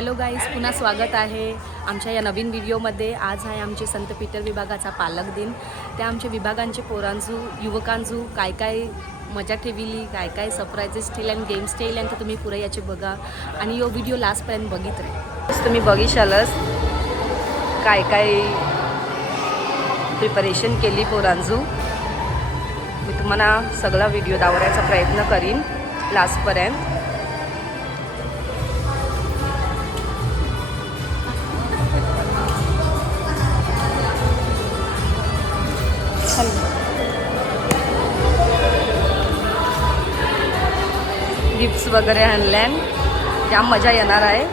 Hello guys, पुन्हा स्वागत आहे आमच्या या नवीन व्हिडिओमध्ये। आज आहे आमचे संत पीटर विभागाचा पालक दिन। त्या आमच्या विभागांचे पोरांजू युवकांजू काय काय मजा ठेविली, काय काय सरप्राइजेस ठेवले आणि गेम्स ठेवले तर तुम्ही पुरे याचे बघा आणि यो व्हिडिओ लास्टपर्यंत बघित राहा। तुम्ही बघिशालच काय काय प्रिपरेशन केली पोरांजू। मी तुम्हाला सगळा व्हिडिओ दाखवण्याचा प्रयत्न करीन लास्टपर्यंत। गिफ्ट्स वगैरे आणल्यान जाम मजा येणार आहे।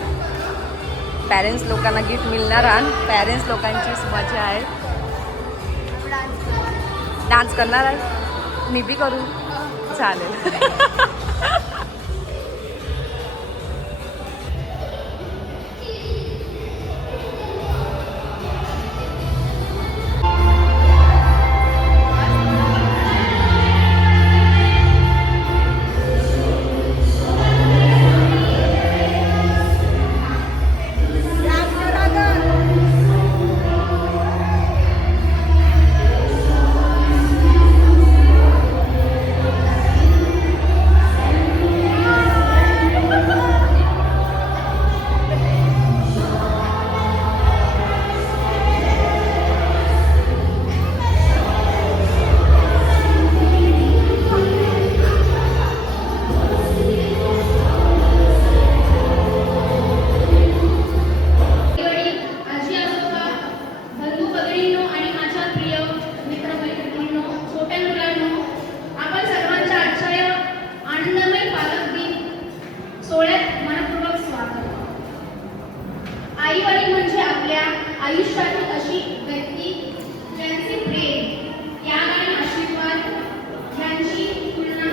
पॅरेंट्स लोकांना गिफ्ट मिळणार आणि पॅरेंट्स लोकांचीच मजा आहे। डान्स करणार आहे, मी बी करू चालेल। आयुष्यातील अशी व्यक्ती ज्यांचे प्रेम, त्याग आणि आशीर्वाद यांची तुलना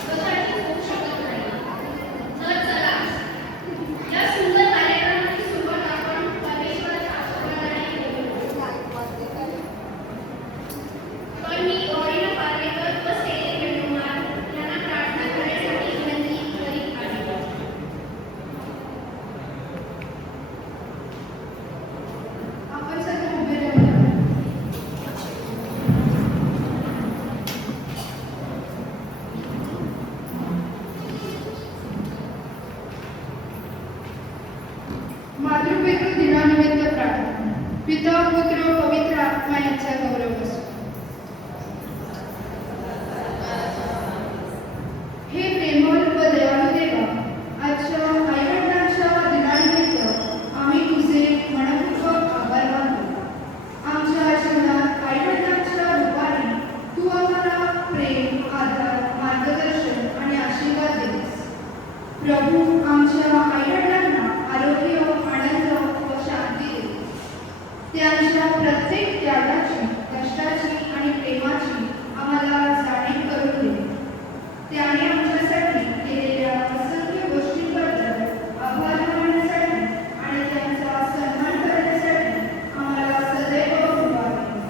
कशाची होऊ शकत नाही। तर चला या सुंदर कार्यक्रमाची सुरुवात आपण परमेश्वराच्या आशीर्वादाने करूया। तर मी गौरीना पार्लेकर व सेले वेणुमार यांना प्रार्थना करण्यासाठी विनंती करीत आहे। मातृपितृ दिनानिमित्त प्रार्थना। पिता पुत्र पवित्र आत्मा यांचा गौरव असो। हे प्रेमळ व दयाळू देवा, आजच्या आईवडिलांच्या दिनानिमित्त आम्ही तुझे मनपूर्वक आभार मानतो। आमच्या जीवनात आईवडिलांच्या रूपाने तू आम्हाला प्रेम, आदर, मार्गदर्शन आणि आशीर्वाद देतेस। प्रभू, आमच्या आईवडिलांना आरोग्य, आनंद व शांती दे। त्यांच्या प्रत्येक त्यागाची, कष्टाची आणि प्रेमाची आम्हाला जाणीव करून दे। त्याने आमच्यासाठी केलेल्या असंख्य गोष्टींबद्दल आभार मानण्यासाठी आणि त्यांचा सन्मान करण्यासाठी आम्हाला सदैव उभा राहा।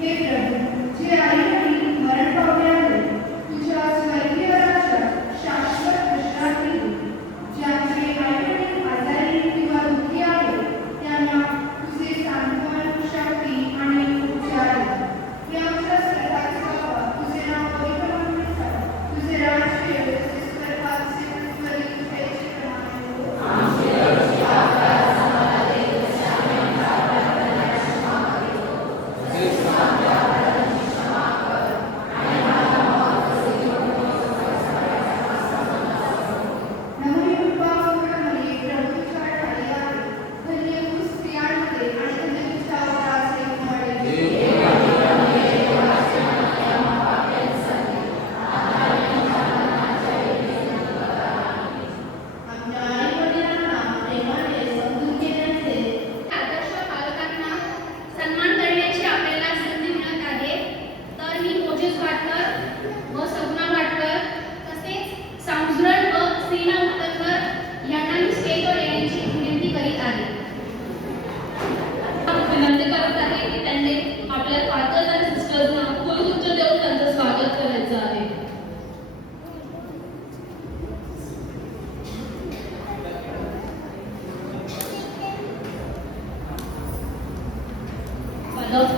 हे प्रभू, जे आईवडील मरण पावले तुझ्या स्वर्गीय राज्यात शाश्वत विश्रांती दे। ज्यांचे आईवडील आजारी किंवा दुःखी आहेत त्यांना तुझे सांत्वन, शक्ती आणि उपचार दे। हे आमच्या सरकारचे बाबा, तुझे नाव पवित्र मानले जावे। तुझे राज्य येवो, जसे स्वर्गात पृथ्वीवरही तुझ्याचे प्रमाण हो। तसेच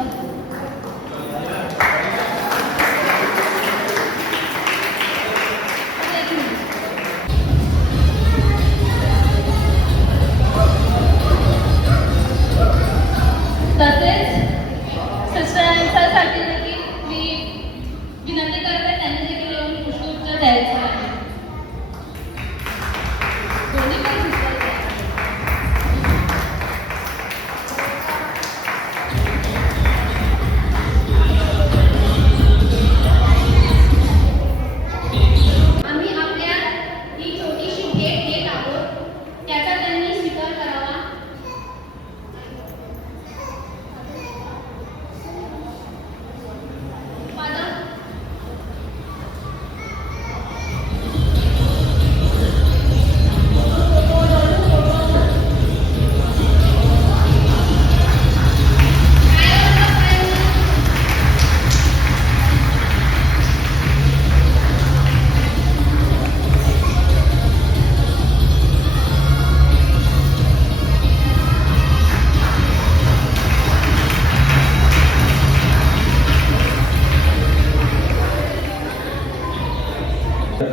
सिस्टरांसाठी देखील मी विनंती करते त्यांनी देखील येऊन पुष्पगुच्छ द्यायचा आहे. दोन्ही पण sisters आहेत. आम्ही आपल्या ही छोटीशी भेट देत आहोत त्याचा त्यांनी स्वीकार करावा. Father,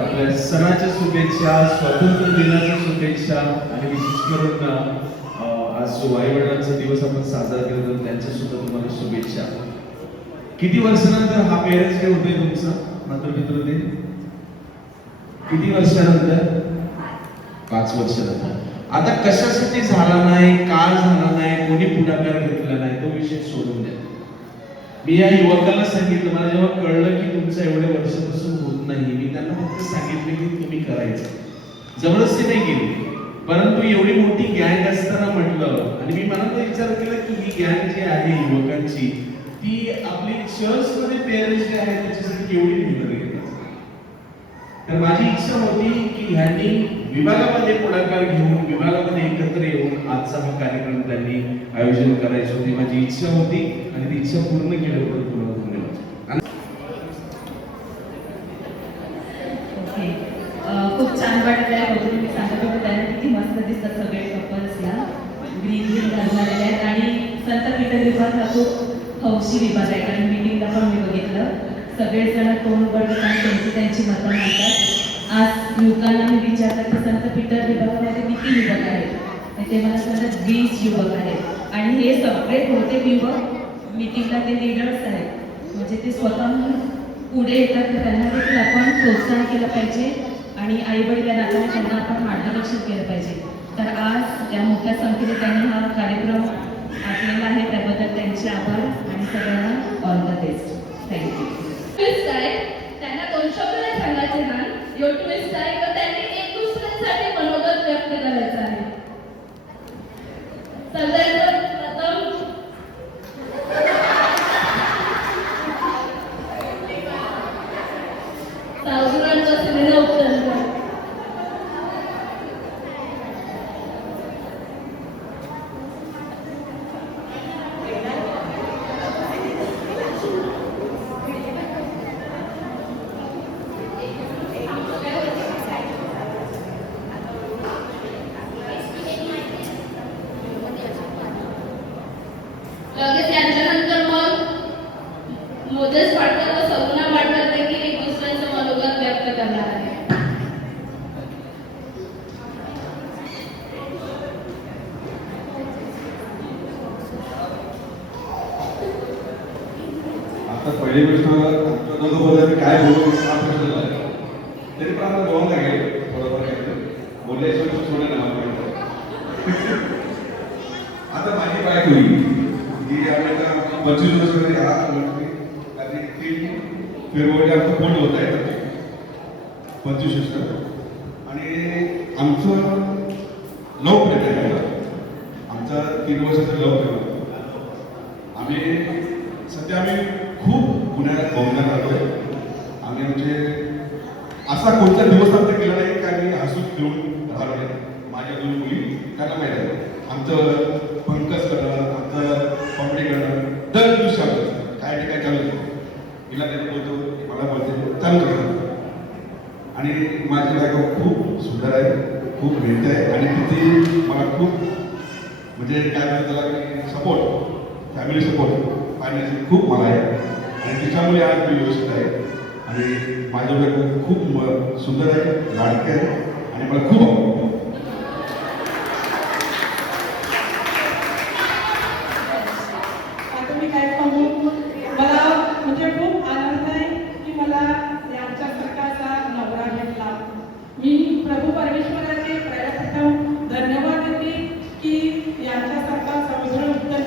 आपल्या सणाच्या शुभेच्छा, स्वातंत्र्य दिनाच्या शुभेच्छा आणि विशेष करून आज जो आई वडिलांचा दिवस आपण साजरा करतो त्यांच्या सुद्धा तुम्हाला शुभेच्छा. किती वर्षानंतर हा पेरेंट्स डे होतोय तुमचा मातृपितृ दिन? किती वर्षानंतर? 5 वर्षानंतर. आता कशासाठी झाला नाही, का झाला नाही, कोणी पुढाकार घेतला नाही तो विषय सोडून द्या. मी या युवकांना सांगितलं, मला जेव्हा कळलं की तुमचं एवढे वर्षापासून होत नाही, मी त्यांना फक्त सांगितलं की तुम्ही करायचं. जबरदस्ती नाही केली, परंतु एवढी मोठी गँग असताना म्हटलं आणि मी मनात विचार केला की ही गँग जी आहे युवकांची ती आपली चर्चमध्ये पेरेंट्स जे आहे त्याच्यासाठी केवढी मेहनत घेतात. तर माझी इच्छा होती की ह्यांनी विभागामध्ये पुढाकार घेऊन विभागामध्ये एकत्र येऊन आजचा हा कार्यक्रम त्यांनी आयोजन करायची होती. माझी इच्छा होती आणि ती इच्छा पूर्ण केल्याबद्दल तुम्हाला धन्यवाद. ओके, खूप छान वाटत आहे. बघून मी सांगत होते त्यांना किती मस्त दिसतात सगळे कपल्सला ग्रीन ग्रीन घालणारे आहेत. आणि संत पीटर विभाग हा खूप हौशी विभाग आहे, कारण मीटिंगला पण मी बघितलं सगळेजण तोंड बडत आणि त्यांची मतं मांडतात. आज युवकांना मी विचारलं की संत पीटर विभागामध्ये किती युवक आहेत, ते मला सांगतात 20 युवक आहेत. आणि हे सगळे बहुतेक युवक मीटिंगला ते लीडर्स आहेत, म्हणजे ते स्वतः पुढे येतात. तर त्यांना देखील आपण प्रोत्साहन केलं पाहिजे आणि आई वडील या नात्याने त्यांना आपण मार्गदर्शन केलं पाहिजे. तर आज या मोठ्या संख्येने त्यांनी हा कार्यक्रम आखलेला आहे, त्याबद्दल त्यांचे आभार आणि सगळ्यांना all the best. Thank you. Twist आहे, त्यांना 2 शब्द नाही सांगायचे ना, यो ट्विस्ट आहे तर त्यांनी एक दुसऱ्यांसाठी मनोगत व्यक्त करायचं आहे. सगळ्यांचं प्रथम सावधान सिनेमा उत्तर लगेच यांच्यानंतर मग मोजेस पाटकर व सगुणा पाटकर देखील एक दुसऱ्यांचं मनोगत व्यक्त करणार आहे. आता पहिली गोष्ट आमच्या दोघांबद्दल काय बोलू हा प्रश्न झाला. तरी पण आता बोलावं लागेल बरोबर आहे, बोलल्याशिवाय सोडलं ना मला. आता माझी बायको ही आम्ही आता 25 वर्ष झाली हा गोष्टी आणि 3 फेब्रुवारी आमचं फोन होत आहे 25 वर्ष. आणि आमचं लव प्रेम आहे, आमचा 3 वर्षाचं लव प्रेम आहे. सध्या आम्ही खूप पुण्यात बघण्यात आलो आहे. आम्ही म्हणजे असा कोणता दिवस आमचा गेला नाही की आम्ही हसून खेळून राहिलो नाही. माझ्या 2 मुली त्यांना माहीत आहे आमचं पंकज करणं, आमचं कॉमेडी करणं दर दिवशी आमचं काय नाही काय चालू आहे. हिला त्याला बोलतो, मला बोलते, चालू करतो. आणि माझी बायको खूप सुंदर आहे, खूप मेहनत आहे आणि तिथे मला खूप म्हणजे काय म्हणतात त्याला सपोर्ट, फॅमिली सपोर्ट पाहण्याची खूप मला आहे आणि त्याच्यामुळे आज मी व्यवस्थित आहे आणि माझ्या वेळ खूप सुंदर आहे, लाडके आहे आणि मला खूप आवडतं. आता मी काय सांगू, मला म्हणजे खूप आनंद आहे की मला आमच्या सरकारचा नवरा भेटला. मी प्रभू परमेश्वराचे प्रथम धन्यवाद देते की यांच्यासारखा समुद्र उत्तर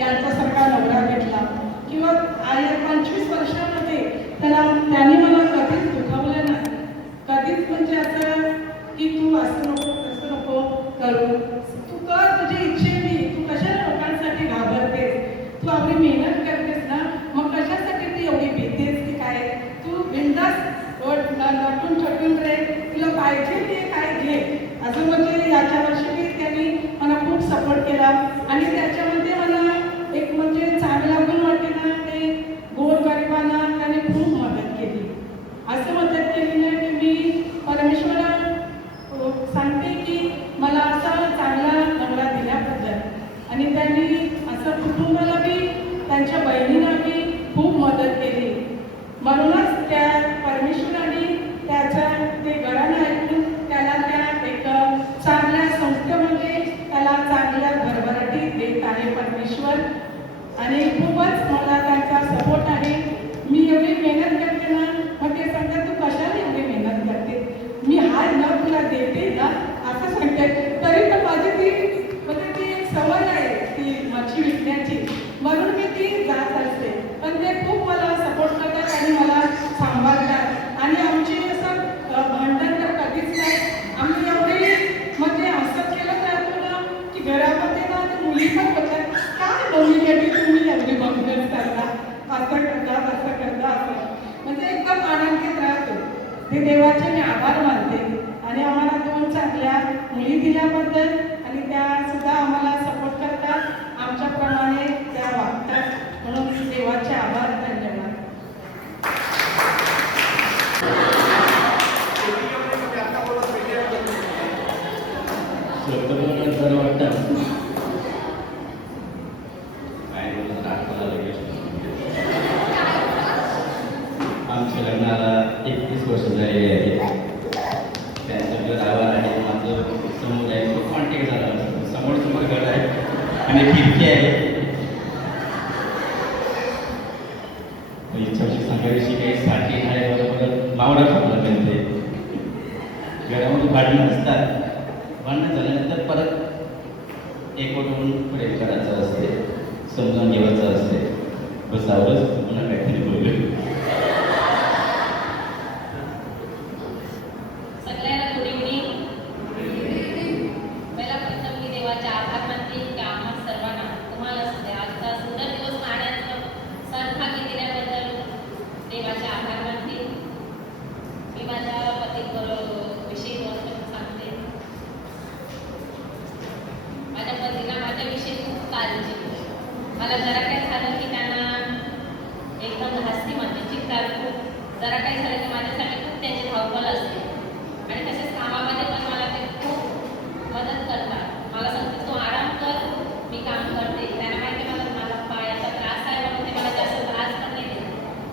यांच्यासारखा नवरा भेटला. किंवा या 25 वर्षामध्ये त्यांनी मला कधीच दुखावलं नाही. कधीच म्हणजे असं की तू असं नको तसं नको करू, तू कर तुझी इच्छेने, तू कशाला लोकांसाठी घाबरतेस, तू आपली मेहनत करतेस ना, मग कशासाठी ती एवढी भीतेस की काय, तू बिंदास नटून छटून रे, तुला पाहिजे ते काय घे, असं म्हणजे याच्या वर्षी मी त्यांनी मला खूप सपोर्ट केला. आणि त्याच्यामध्ये मला एक म्हणजे चांगला पण वाटते ना, ते गोरगरिबांना त्याने खूप मदत केली. असं मदत केली ना की मी परमेश्वरा सांगते की मला असा चांगला नवरा दिल्याबद्दल. आणि त्यांनी असं कुटुंबाला बी त्यांच्या बहिणीला बी खूप मदत केली. म्हणूनच त्या परमेश्वराने त्याच्या ते घरानं ऐकून त्याला त्या एक चांगल्या संस्थेमध्ये त्याला चांगल्या भरभराटी देत आहे परमेश्वर. आणि खूपच मला त्यांचा सपोर्ट आहे. मी एवढी मेहनत करते ना, मग ते सांगतात तू कशाला एवढी मेहनत करते, मी हात न तुला देते ना असं सांगते. तरी पण माझी ती म्हणजे ती एक सवय आहे ती मच्छी विकण्याची, म्हणून मी ती जात असते. पण ते खूप मला सपोर्ट करतात आणि मला सांभाळतात. आणि आमची असं भांडण तर कधीच नाही. आम्ही एवढे म्हणजे असं केलं जातो ना की घरामध्ये ना ते मुली पण होतात काय मम्मीसाठी तुम्ही एवढी भांडण करता, असं करता तसं करता, असं म्हणजे एकदम आनंदित राहतो. ते देवाचे मी आभार मानते. आणि आम्हाला 2 चांगल्या मुली दिल्याबद्दल आणि त्या सुद्धा आम्हाला सपोर्ट करतात, आमच्याप्रमाणे त्या वागतात, म्हणून देवाचे आभार. धन्यवाद. बरं वाटतं काय बोलत दाखवला लगेच. आमच्या लग्नाला 31 वर्ष झालेली आहे. त्यांचं घर आवार आहे, माझं समोर आहे, खूप कॉन्टॅक्ट झाला. समोर घर आहे आणि खिडकी आहे. इच्छाशी सांगायची काही साठी आहे, बरोबर मावळा खाल्ला त्यांचे. घरामध्ये भांडणं असतात, भांडणं झाल्यानंतर परत एकवटून पुढे करायचं असते, समजून घ्यायचं असते. बस आवडच पुन्हा काहीतरी बोलले. सगळ्यांना गुड इव्हनिंग. पहिला प्रथम मी देवाचे आभार मानते की आम्हा सर्वांना तुम्हाला सध्या आजचा सुंदर दिवस पाहण्याचं सद्भाग्य दिल्याबद्दल देवाचे आभार मानते. मी माझ्या पतीविषयी गोष्ट सांगते. माझ्या पतीला माझ्याविषयी खूप काळजी. मला जरा काय झालं की त्यांना एकदम धास्ती म्हणते, चित्तात खूप. जरा काही झालं की माझ्यासाठी खूप त्यांची धावपळ असते. आणि तसेच कामामध्ये पण मला ते खूप मदत करतात. मला सांगते तू आराम कर, मी काम करते. त्यांना माहिती मला पायाचा त्रास आहे, म्हणून ते मला जास्त त्रास पण नाही देत.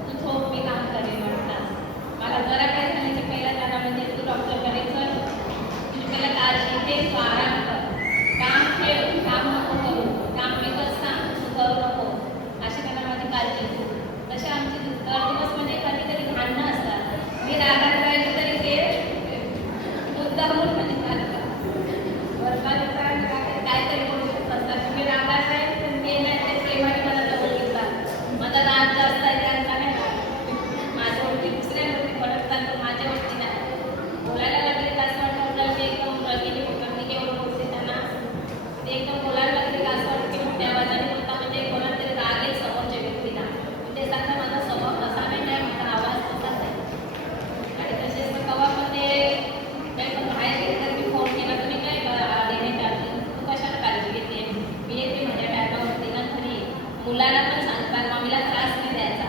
तू झोप, मी काम करेन म्हणतात. मला जरा काय झालं की पहिला त्यांना म्हणजे तू डॉक्टरकडे चल, तुझी पहिला काळजी घे, तू आराम कर, काम ठेव, काम नको करू, काम मी सांग तू करू नको, अशी त्यांना माझी काळजी. तसे आमचे दरदिवसमध्ये कधी कधी भांडणं असतात. मी रागात राहिली तरी ते मुद्दामून म्हणजे काहीतरी बोलू शकत असतात. मी रागात राहील तर ते नाही, ते प्रेमाने मला जवळ घेतात. माझा राग जास्त आहे त्यांचा नाही राग. माझ्या ओळखी दुसऱ्यांवरती भडकतात, तर माझ्या ओळखी नाही. बोलायला लागले तर असं वाटतं ते एकदम रगिनी मी केवढं बोलते त्यांना. ते एकदम बोलायला लागले का असं वाटतं की मोठ्या आवाजाने बोलता म्हणजे कोणाला तरी राग आहे समोरच्या व्यक्तीला. ते सांगता माझा स्वभाव तसा नाही, माझा आवाज तसाच आहे. आणि तसेच कवा पण ते काही पण बाहेर गेले तर मी फोन केला, तुम्ही काय देण्याच्या आधी तू कशाला काळजी घेते, मी येते माझ्या टायमावरती ना घरी. मुलाला पण सांगतात मम्मीला त्रास नाही द्यायचा,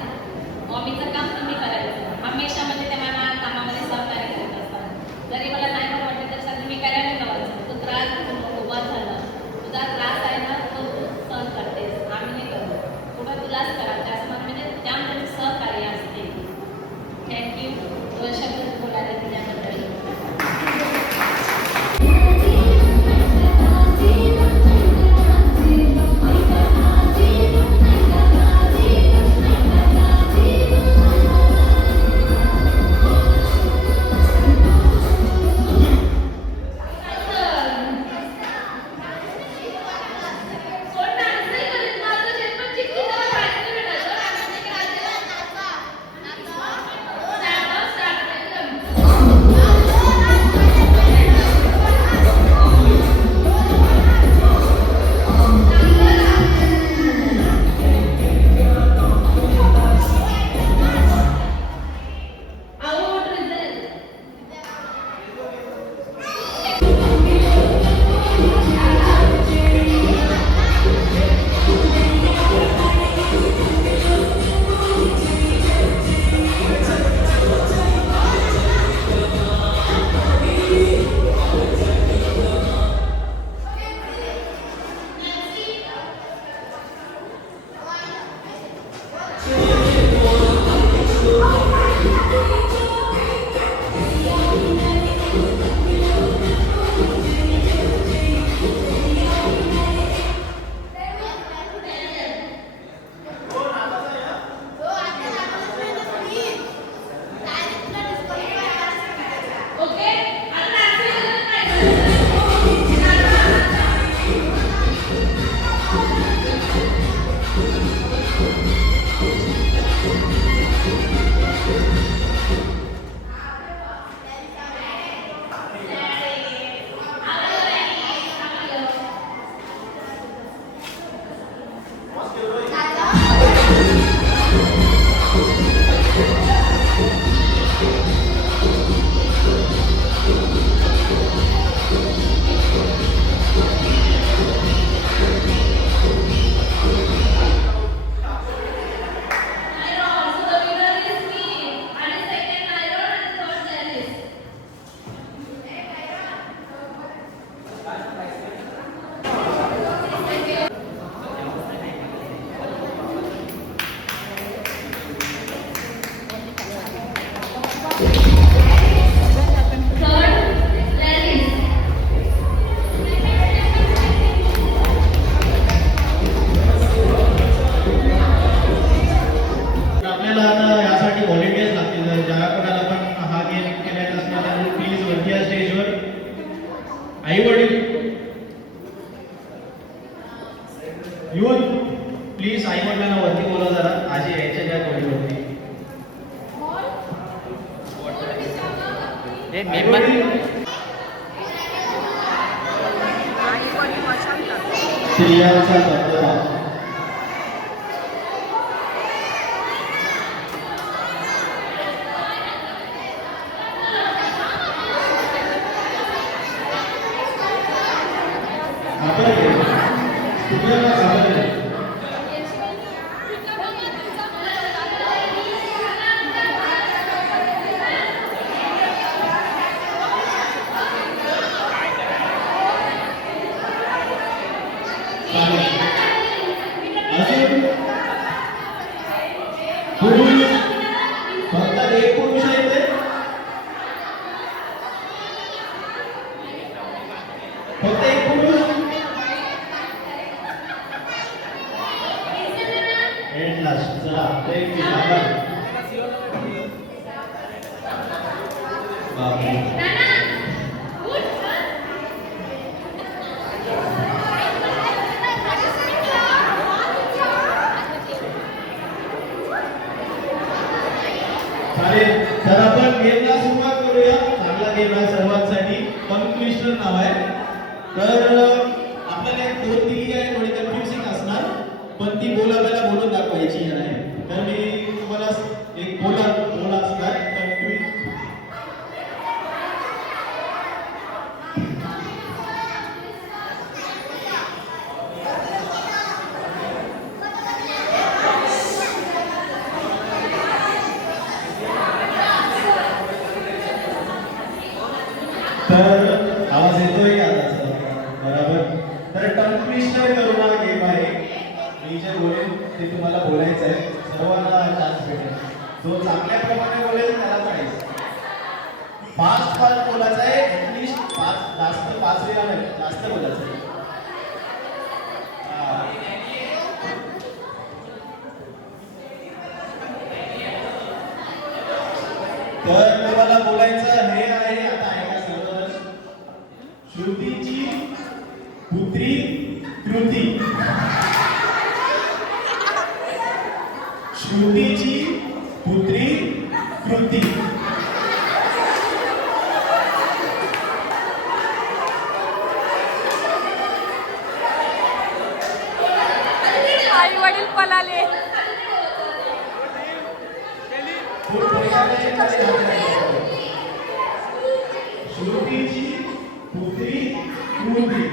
मम्मीचं काम तुम्ही करायचं. हमेशा म्हणजे ते मला कामामध्ये सहकार्य करत असतात. जरी मला नाही बरं वाटलं तर सांगते मी करायला लावायचं, तू त्रास उभा झाला, तुझा त्रास आहे ना तो सहन करतेस, आम्ही नाही करू, कुठं तुला युथ प्लीज आई वडिलांना वरती बोला जरा आजी यायच्या त्या कोणीवरती स्त्रियांचा दबदबा फक्त एक पुरुष आहे ते फक्त एक पुरुष एट लास्ट चला एक बापरे चालेल तर आपण गेमला सुरुवात करूया चांगला गेम आहे सर्वांसाठी कन्क्लुजन नाव आहे तर आपल्याला एक बोल दिली आहे थोडी कन्फ्युजिंग असणार पण ती बोल आपल्याला बोलून दाखवायची आहे तर मी तुम्हाला एक बोल असणार तर आवाज येतोय का आता बरोबर तर टंग ट्विस्टर करून हा गेम आहे मी जे बोलेन ते तुम्हाला बोलायचं आहे सर्वांना चान्स भेटेल जो चांगल्या प्रमाणे बोलेल त्याला प्राईज फास्ट बोलायचं आहे ऍटलिस्ट जास्त 5 वेळा नाही जास्त बोलायचं आहे तर तुम्हाला बोलायचं हे आहे आता ऐका सर्व श्रुतीची पुत्री कृती श्रुतीची पुत्री कृती आई वडील पळाले श्रुतीची पुत्री कृती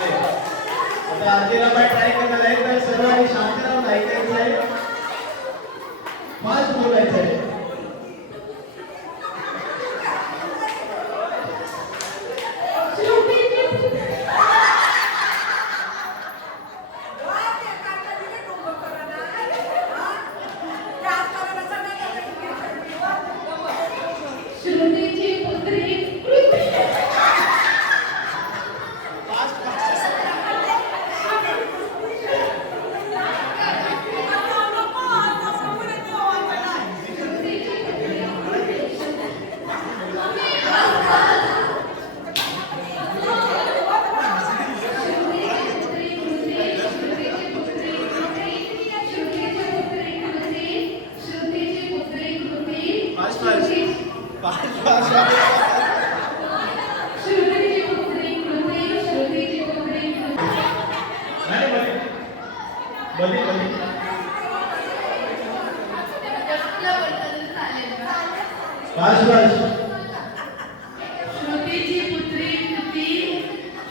आता आजीला बाय ट्राय करणार आहे तर सर्वांनी शांत राहून ऐकायचं आहे फास्ट बोलायचं आहे श्रुतीची पुत्री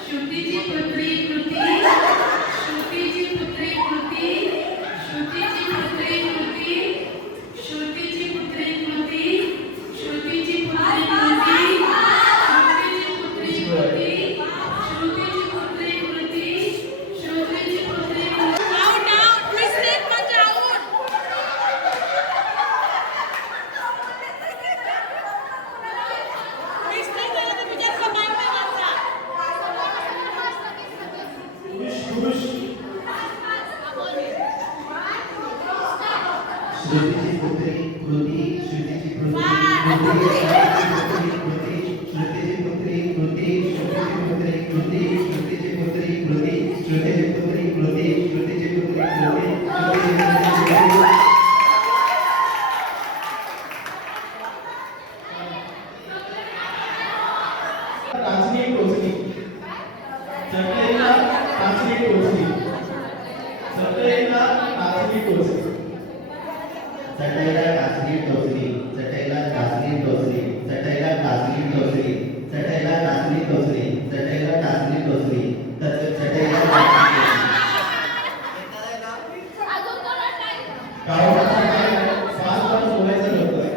श्रुतीची पुत्री कृती श्रुतीची पुत्री कृती श्रुतीची पुत्री कृती श्रुतीची पुत्री कृती श्रुतीची पुत्री कृती श्रुतीची पुत्री कृती श्रुतीची पुत्री कृती श्रुतीची पुत्री कृती श्रुतीची पुत्री पुरुष श्रुतीची पुत्री कृती श्रुतीची पुत्री कृती श्रुतीची पुत्री कृती श्रुतीची पुत्री कृती श्रुतीची पुत्री कृती श्रुतीची पुत्री कृती टाचणी टोचणी चटईला टाचणी टोचणी चटईला टाचणी टोचणी चटईला टाचणी टोचणी चटईला टाचणी टोचणी चटईला टाचणी टोचणी चटईला टाचणी टोचणी चटईला टाचणी टोचणी चटईला गावाचा काय 5 वर्ष बोलायचं नव्हतं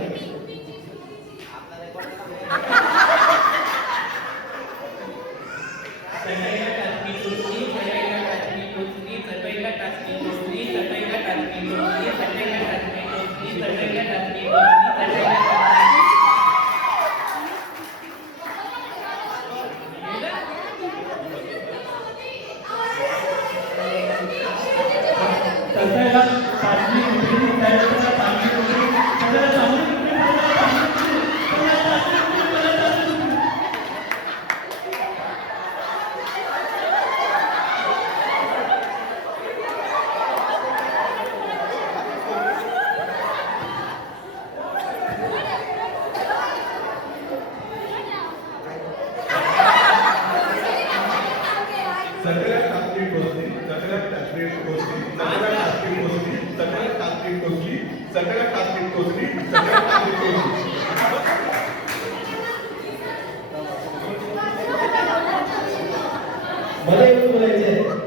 सगळ्या टाचणी टोचली सगळ्या टाचणी टोचली सगळ्या टाचणी टोचली सगळ्या टाचणी टोचली सगळ्या टाचणी टोचली सगळ्या टाचणी टोचली मला एवढं बोलायचंय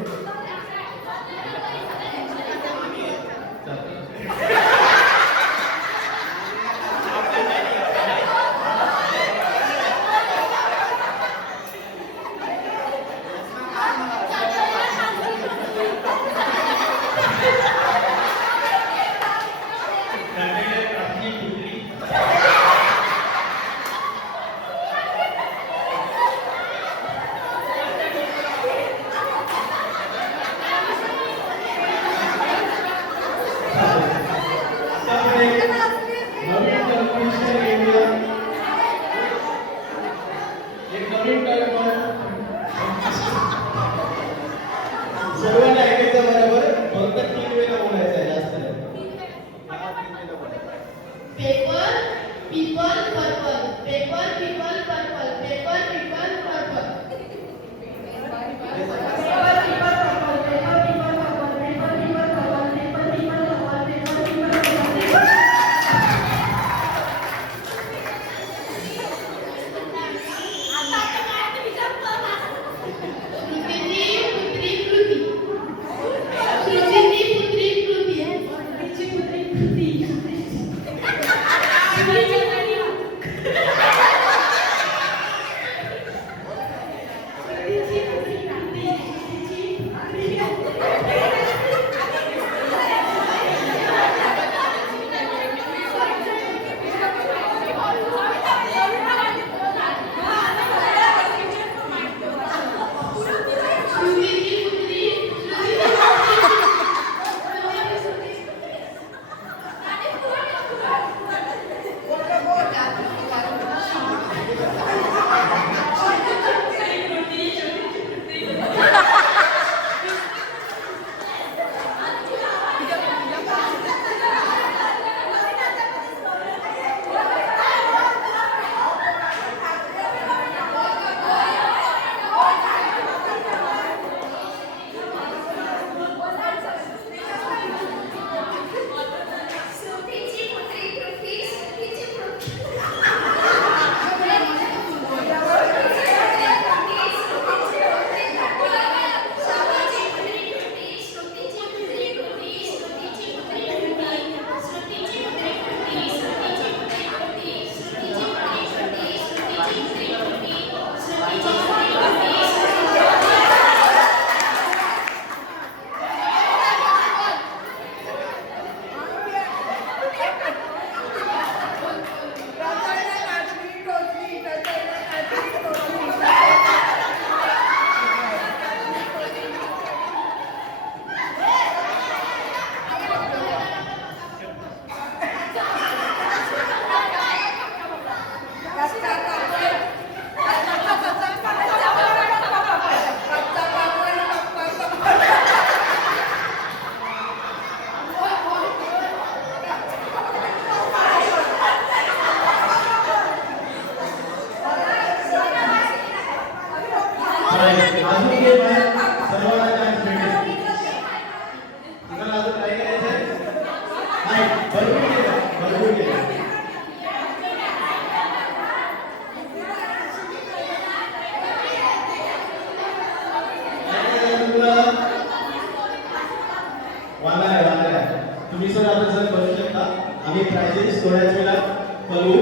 प्राइजेस थोड्याच वेळात कळवू.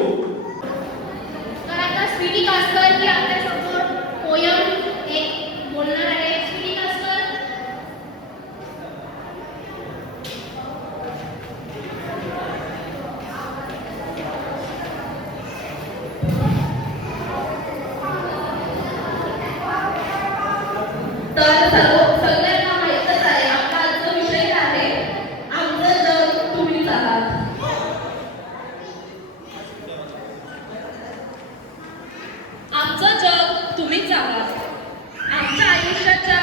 तर आता स्वीटी कासकर ही आपल्यासमोर पोयम एक बोलणार आहे. स्वीटी कासकर. तर सगळ्यांना माहीतच आहे आपला आजचा विषय आहे आमचं जग तुम्हीच आहात. आमचं जग तुम्हीच आहात. आमच्या आयुष्याच्या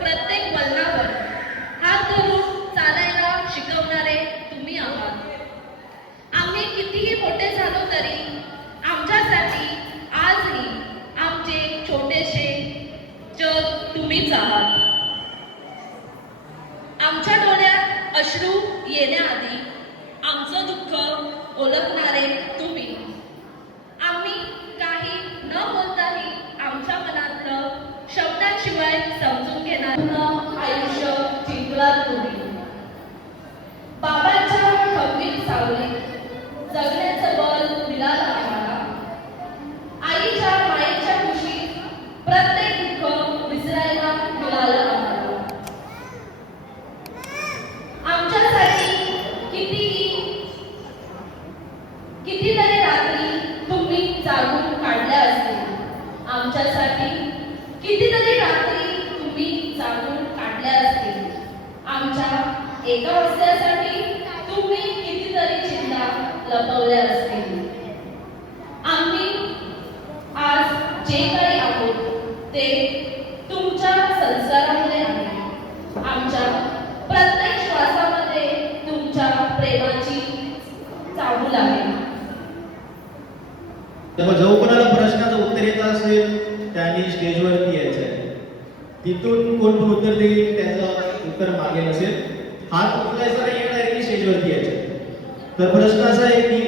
प्रत्येक वळणावर हात धरून चालायला शिकवणारे तुम्ही आहात. आम्ही कितीही मोठे झालो तरी आमच्यासाठी आजही आमचे छोटेसे जग तुम्हीच आहात. आमच्या डोळ्यात अश्रू येण्याआधी आमचं दुःख ओळखणारे तुम्ही. आम्ही काही न बोलताही आमच्या मनातलं शब्दांशिवाय समजून घेणारं आयुष्य जिंकलात तुम्ही. बाबांच्या खंबीर सावलीत जगण्याचं बळ मिळालं आम्हाला. आईच्या मायेच्या खुशीत प्रत्येक दुःख विसरायला मिळालं आम्हाला. आमच्यासाठी कितीतरी रात्री तुम्ही जागून काढल्या असतील. आमच्यासाठी कितीतरी रात्री तुम्ही जागून काढल्या असतील. आमच्या एका हस्त्यासाठी तुम्ही कितीतरी चिंता लपवल्या असतील. आम्ही आज जे काही आहोत ते तुमच्या संस्कारामुळे आहे. आमच्या प्रत्येक श्वासामध्ये तुमच्या प्रेमाची चाहूल आहे. तेव्हा जो कोणाला प्रश्नाचं उत्तर येत असेल त्यांनी स्टेजवरती यायचं आहे. तिथून कोण पण उत्तर देईल त्याचं उत्तर मागे नसेल. हात उचलायचा नाही, डायरेक्टली स्टेजवरती यायचं. तर प्रश्न असा आहे की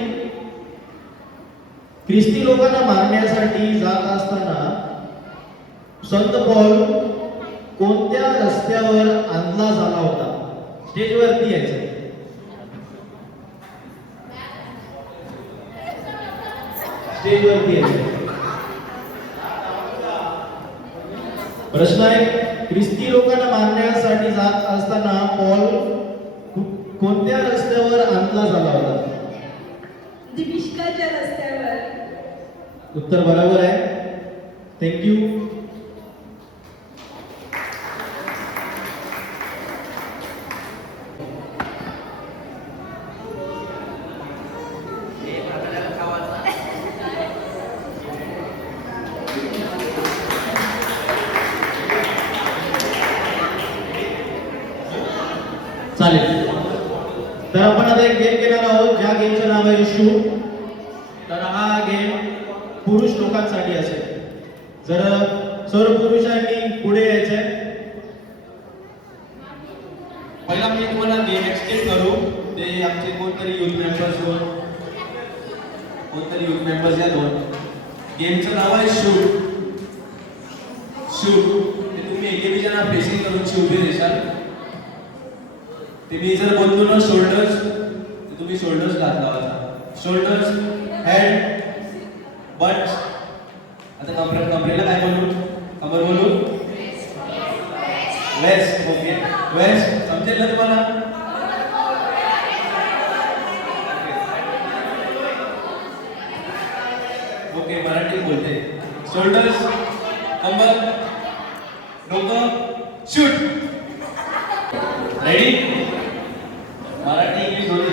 ख्रिस्ती लोकांना मारण्यासाठी जात असताना संत पौल कोणत्या रस्त्यावर आणला झाला होता? स्टेजवरती यायचं. स्टेजवरती यायचं. प्रश्न आहे ख्रिस्ती लोकांना मारण्यासाठी जात असताना पौल कोणत्या रस्त्यावर आणला झाला होता? दिमिश्काच्या रस्त्यावर. उत्तर बरोबर आहे. थँक्यू. चालेल. तर आपण आता एक गेम घेणार आहोत ज्या गेमचं नाव आहे शूट. तर हा गेम पुरुष लोकांसाठी असेल. जर सर्व पुरुषांनी पुढे यायचंय. पहिला मी तुम्हाला गेम एक्सप्लेन करू. ते आमचे कोणतरी युथ मेंबर्स या दोन. गेमचं नाव आहे शूट. ते तुम्ही एकमेकांना फेसिंग करून उभे देशाल. ते मी जर बोलतो ना शोल्डर्स, तर तुम्ही शोल्डर्स लावायचा. Shoulders, head, butt. आता कमरेला काय बोलू? कमर बोलू? वेस्ट. Okay, waist. समजेल ना तुम्हाला? ओके, मराठी बोलते. शोल्डर्स, कंबर, डोकं, शूट. रेडी? मराठी इंग्लिश दोन्ही.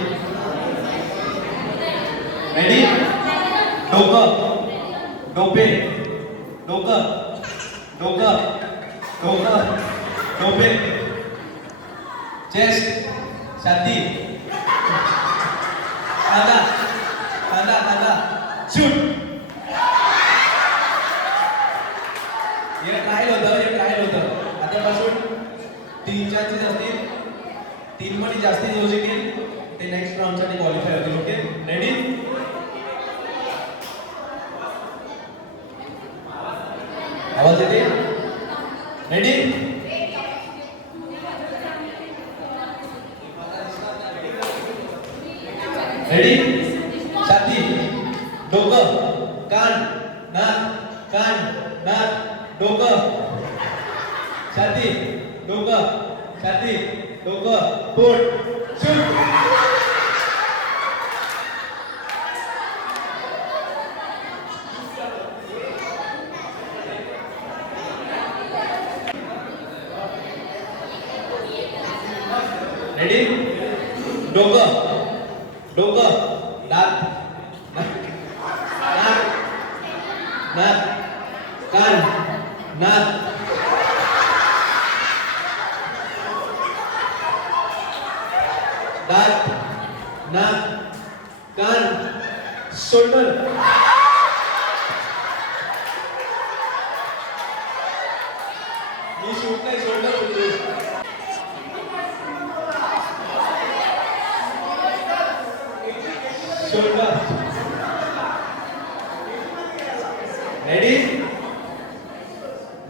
रेडी? डोकं, डोपे, डोकं, डोकं, डोकं, डोपे. चेस्ट, छाती, खांदा, खांदा, खांदा, शूट. हे ट्रायल होतं. आतापासून 3-4 चीज असतील. 3 मध्ये जास्ती जो जिंकेल ते नेक्स्ट राऊंडसाठी क्वालिफाय होतील. Okay, ready? आवाज येते? रेडी? रेडी छाती डोकं कान नाक डोकं छाती डोकं छाती डोकं पोट शूट रेडी डोकं डोकं दात नाक नाक कान नाक दात नाक कान शोल्डर मी शूट नाही शोल्डर बोलतो शोल्डर रेडी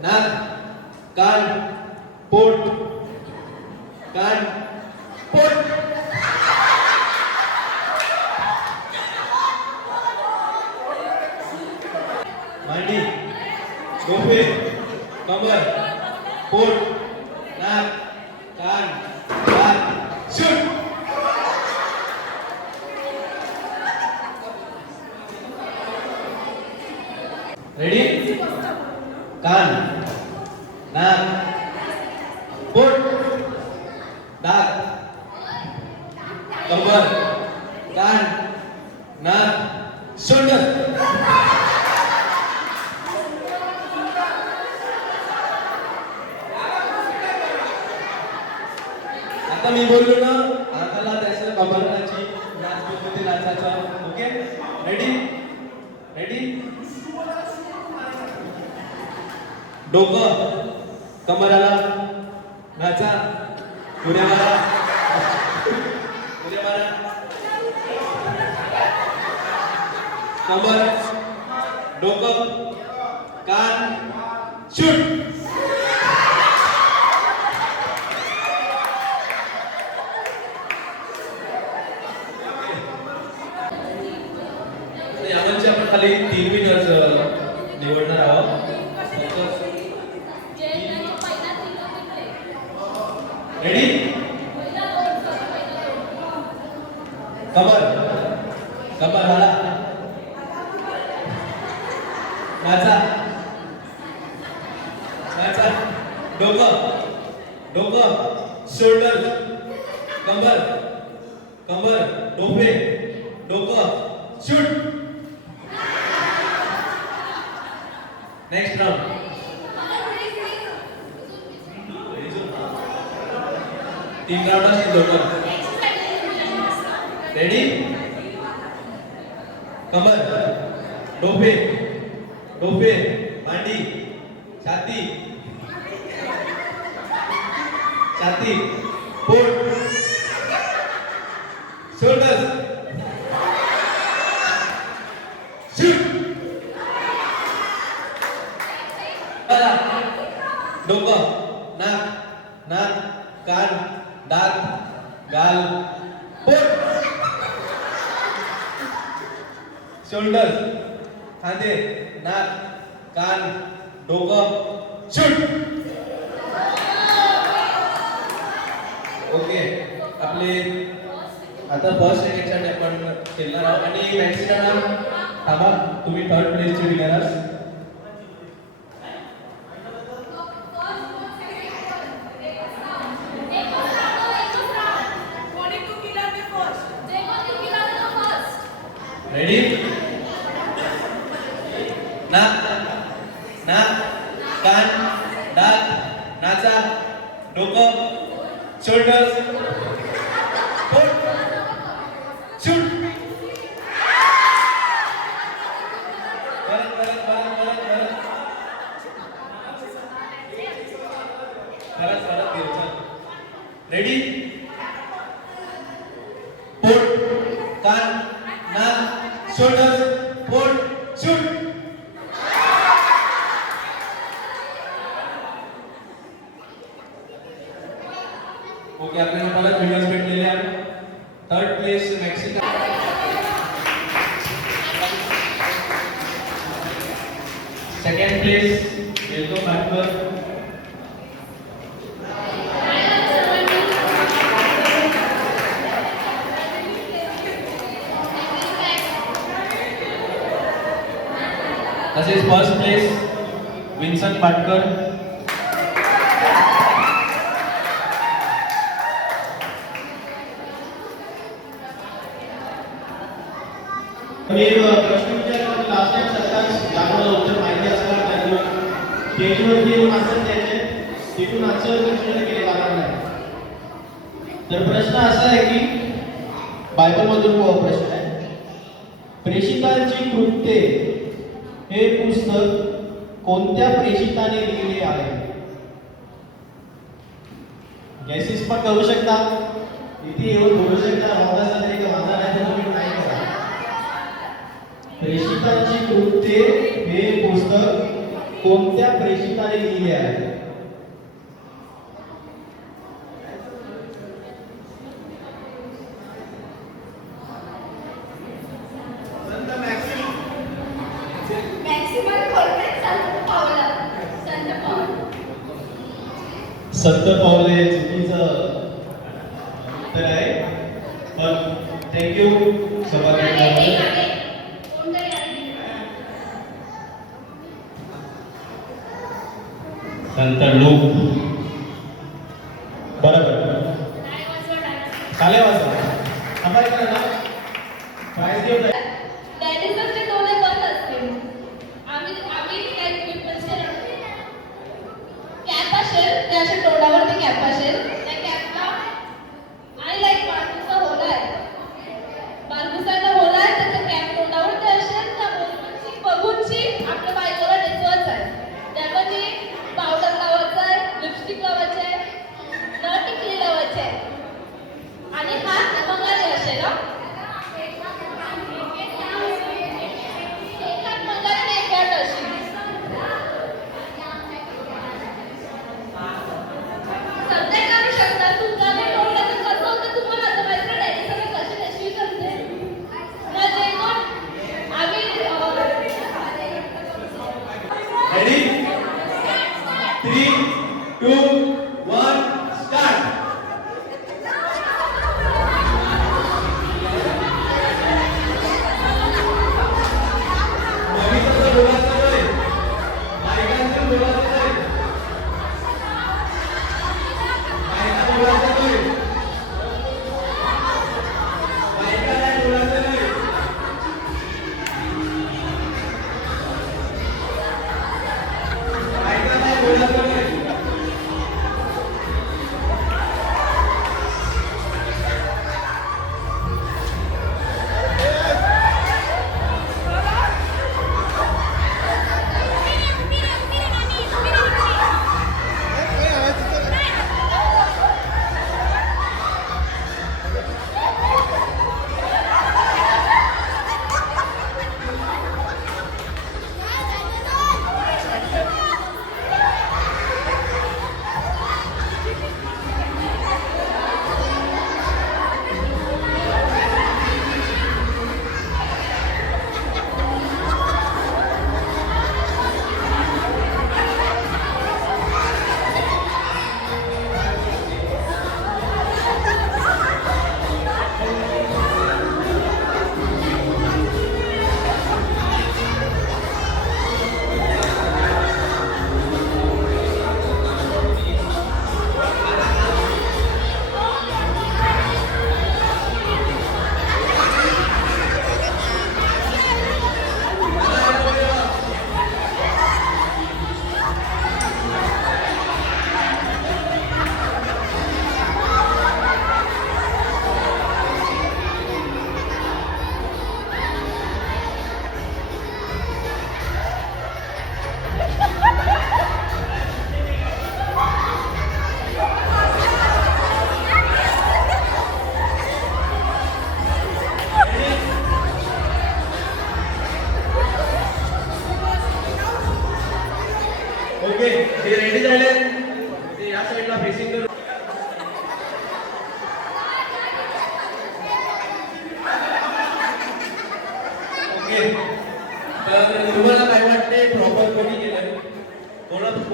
नाक कान पोट मांडी डोके कमर पोट नाक कान दात शूट रेडी कान नाक पोट दात कमर कान नाक शोल्डर आता मी बोललो ना हाताला त्याचं कमरनाची नाच पद्धती नाचाचा ओके रेडी रेडी डोकं कमराला नाचा उड्या मारा कमर डोकं कान शूट यामध्ये आपण खाली 3 विनर्स निवडणार आहोत रेडी कमर कमर हाला नाचा नाचा डोकं डोकं शोल्डर कमर कमर डोके डोकं शूट नेक्स्ट राउंड तीन राउंड असतील दोघं रेडी कमर डोके डोके मांडी छाती छाती पोट शोल्डर्स शूट डोकं नाक नाक कान दात गाल पोट शोल्डर खांदे नाक कान डोकं शूट ओके आपले आता फर्स्ट सेकंडसाठी आपण खेळणार आहोत आणि मॅक्सिमम थांबा तुम्ही थर्ड प्लेसचे विनर आहात रेडी नाक नाक कान दात नाचा डोकं शोल्डर्स पोट शूट परत परत परत परत परत परत रेडी पोट कान नाक शोल्डर्स पोट शूट ओके आपल्याला परत विनर्स भेटलेले आहेत third place Mexican. Second place येतो भाटकर. तसेच फर्स्ट प्लेस विन्सन भाटकर. मी प्रश्न विचारला लास्ट टाइम सरकार यावर उत्तर माहिती असणार नाही. स्टेजवरती येऊन आन्सर द्यायचे, तिथून आन्सर कन्सिडर केले जाणार नाही. तर प्रश्न असा आहे की बायबलमधून प्रश्न आहे, प्रेषितांची कृत्ये हे पुस्तक कोणत्या प्रेषिताने लिहिले आहे? गॅसेस पण करू शकता, इथे येऊन बोलू शकता. माझा तरी माझा नाही तर तुम्ही नाही करा. प्रेषितांची कृत्ये हे पुस्तक कोणत्या प्रेषिताने लिहिले आहे? संत पावले चुकीचं उत्तर आहे, पण थँक्यू सभागृहामध्ये. संत लूक. बरोबर, चालेल वाजवा. आपण करा ना, प्राइस घेऊन जा. डायलिसिसचे डोळे बंद असतील. आम्ही कॅप असेल त्या अशा तोंडावरती कॅप असेल, त्या कॅपला आणि लाईक बारकुसा होलाय, बारकुसाला होलाय, त्याचा कॅप तोंडावरती असेल. त्या बोलूची बघूनची आपल्या बायकोला नेचवाच आहे. त्यामध्ये पावडर लावायचा आहे, लिपस्टिक लावायची आहे, न टिकली लावायची आहे आणि हात बघायचे असेल.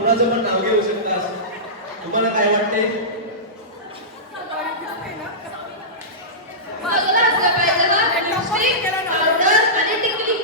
कुणाचं पण नाव घेऊ शकतास. तुम्हाला काय वाटते? चांगलं असलं पाहिजे ना. लिपस्टिक, पावडर आणि टिकली.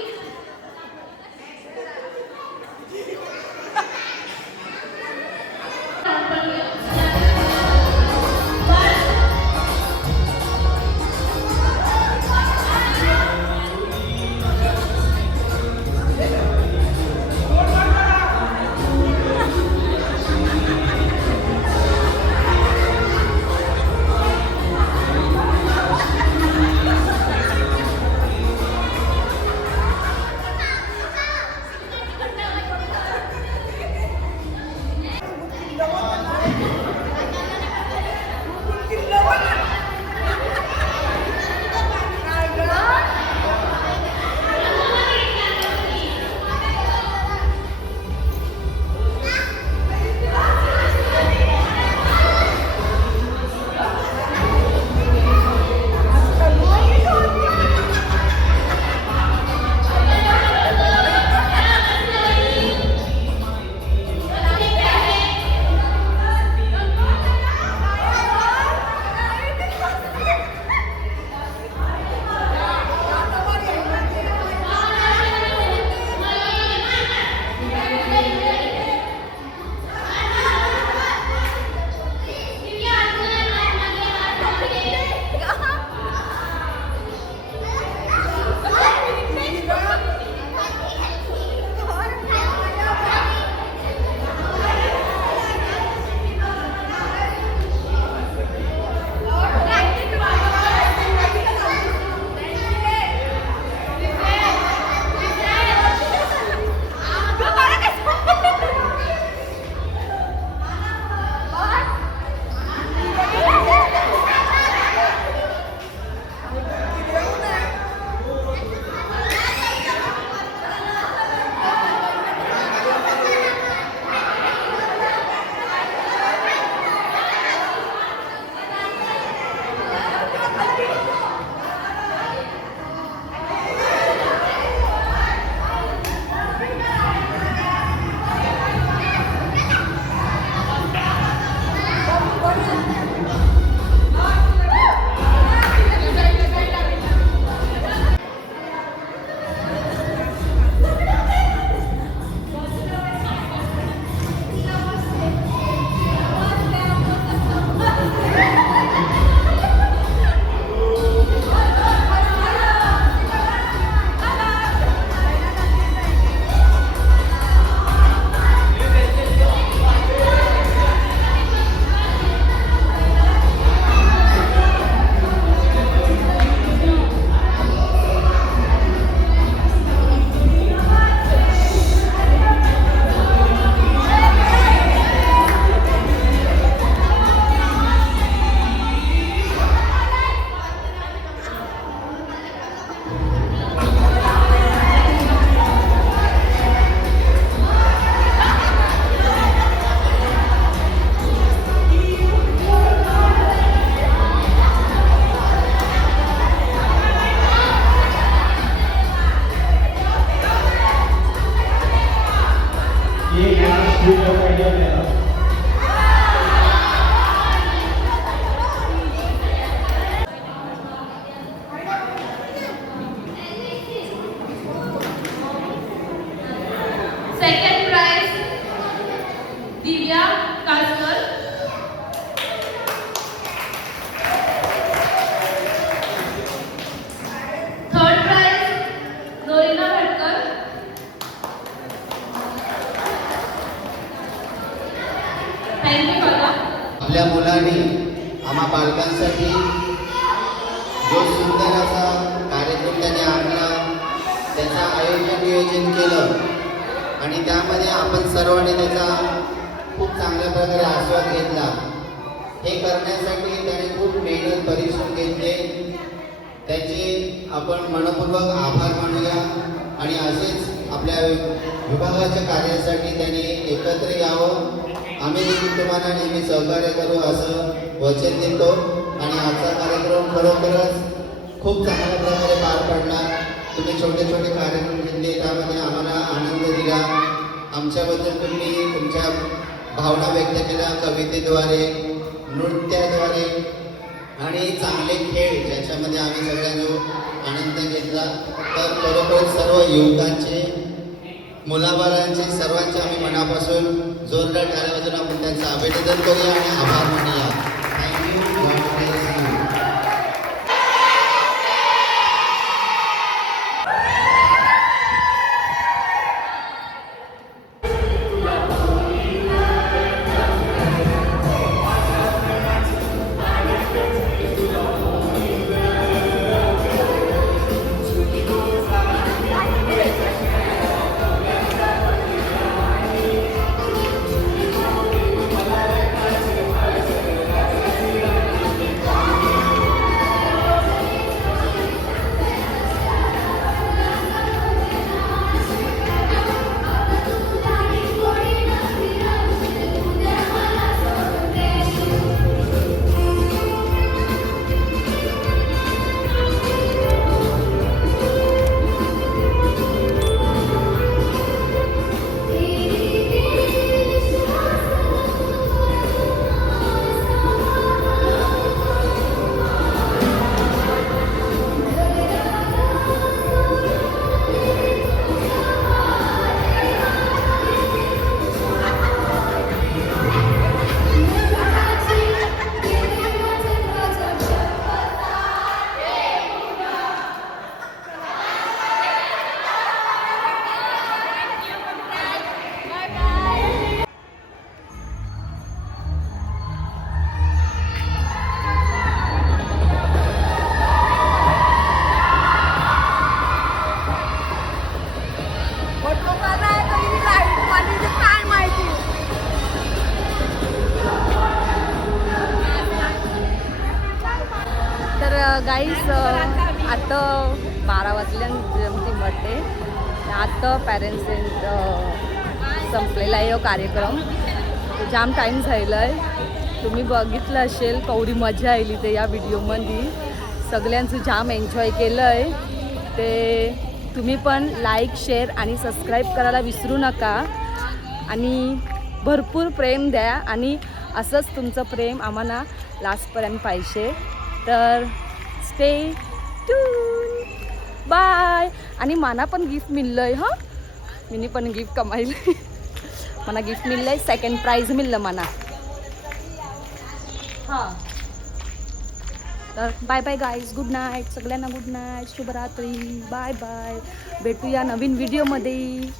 Second prize Divya Kaskar. Third prize Norina Bhatkar. Thank you बाबा. आपल्या मुलांनी आम्हा बालकांसाठी जो सुंदर असा कार्यक्रम त्याने आणला, त्याचं आयोजन नियोजन केलं आणि त्यामध्ये आपण सर्वांनी त्याचा खूप चांगल्या प्रकारे आस्वाद घेतला. हे करण्यासाठी त्याने खूप मेहनत परिश्रम घेतले. त्याचे आपण मनपूर्वक आभार मानूया आणि असेच आपल्या विभागाच्या कार्यासाठी त्याने एकत्र यावं. आम्ही देखील तुम्हाला नेहमी सहकार्य करू असं वचन देतो आणि आजचा कार्यक्रम खरोखरच खूप चांगल्या प्रकारे पार पडला. तुम्ही छोटे छोटे कार्यक्रम घेतले, त्यामध्ये आम्हाला आनंद दिला. आमच्याबद्दल तुम्ही तुमच्या भावना व्यक्त केल्या कवितेद्वारे, नृत्याद्वारे आणि चांगले खेळ ज्याच्यामध्ये आम्ही सगळ्यांनी आनंद घेतला. तर खरोखर सर्व युवकांचे, मुलाबाळांचे, सर्वांचे आम्ही मनापासून जोरदार टाळ्या वाजवून आपण त्यांचं अभिनंदन करूया आणि आभार मानूया. Thank you. God bless you. Guys आता 12 वाजल्यामध्ये आता पॅरेंट्स संपलेला आहे हा कार्यक्रम. जाम टाईम झालेला आहे. तुम्ही बघितलं असेल केवढी मजा आली ते या व्हिडिओमध्ये. सगळ्यांचं जाम एन्जॉय केलं आहे. ते तुम्ही पण लाईक, शेअर आणि सबस्क्राईब करायला विसरू नका आणि भरपूर प्रेम द्या आणि असंच तुमचं प्रेम आम्हाला लास्टपर्यंत पाहिजे. तर स्टे ट्यून. बाय. आणि मला पण गिफ्ट मिळलं आहे. हां, मी पण गिफ्ट कमाईलं. मला गिफ्ट मिळलं आहे. सेकंड प्राइज मिळलं मला. हां, तर bye bye guys. Good night सगळ्यांना. गुड नाईट, शुभरात्री. Bye bye. भेटूया नवीन व्हिडिओमध्ये.